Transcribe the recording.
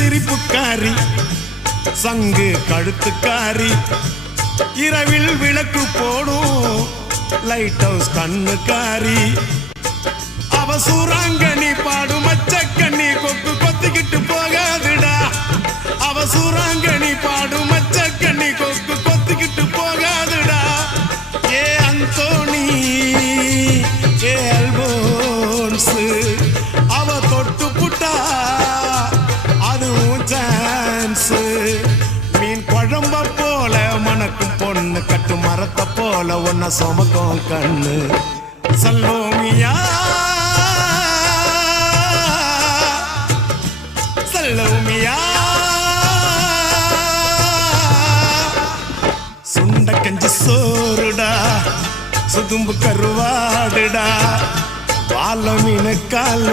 சிரிப்புக்காரி சங்கு கழுத்துக்காரி இரவில் விளக்கு போடும் லைட் ஹவுஸ் கண்ணுக்காரி அவ சூறாங்கண்ணி பாடும் மச்சக்கண்ணி கொக்கு கொத்திக்கிட்டு போகாதுடா அவ சூறாங்கண்ணி பாடும் மச்சக்கண்ணி கொக்கு கொத்திக்கிட்டு போகாதுடா ஏ அந்தோணி ஏ அல்போன்ஸ் அவ தொட்டு புட்டா அதுவும் சான்ஸ் மீன் குழம்ப போல மணக்கும் பொண்ணு கட்டு மரத்தை போல ஒன்ன சுமக்கும் கண்ணு சல்லோமியா சல்லோமியா சுண்ட கஞ்சி சோறுடா சுதும்பு கருவாடுடா வாழ மீன் கால்